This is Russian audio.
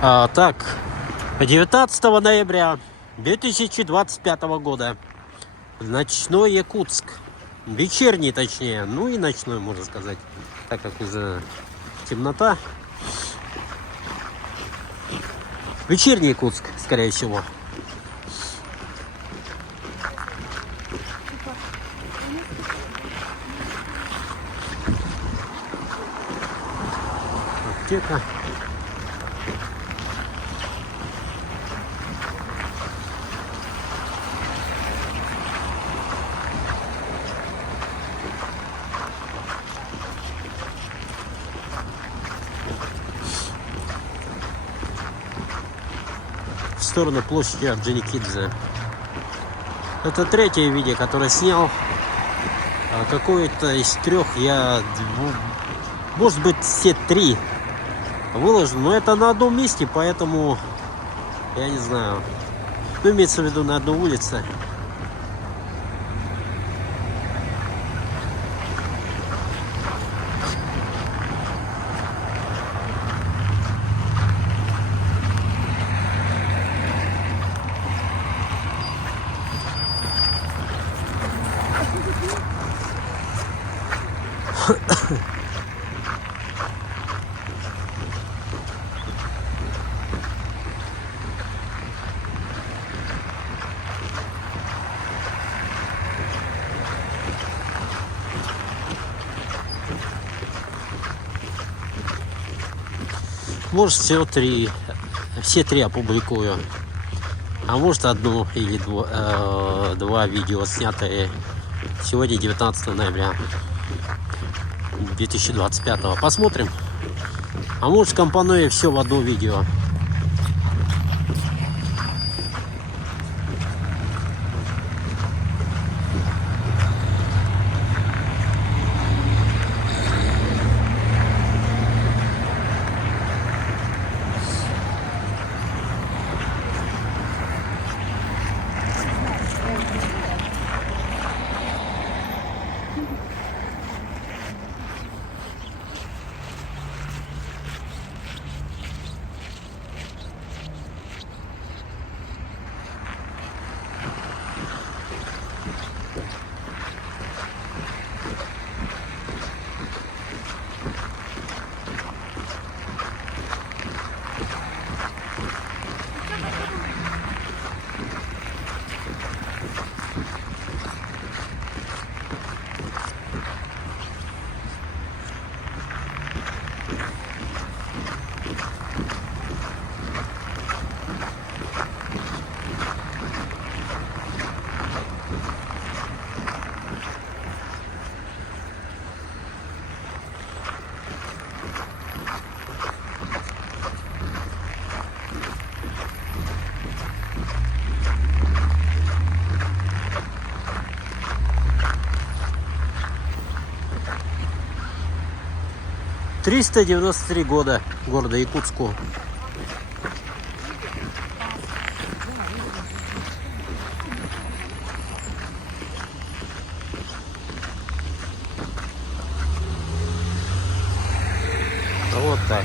Так, 19 ноября 2025 года. Ночной Якутск. Вечерний, точнее. Ну и ночной, можно сказать. Так как уже темнота. Вечерний Якутск, скорее всего. Аптека. В сторону площади Орджоникидзе. Это третье видео, которое снял. Какое-то из трех я, может быть, все три выложу, но это на одном месте, поэтому я не знаю. Ну, имеется в виду на одной улице. Может, все три опубликую. А может, одно или два видео, снятые сегодня, 19 ноября 2025. Посмотрим. А может, компоную все в одно видео. «393 года города Якутску». Вот так.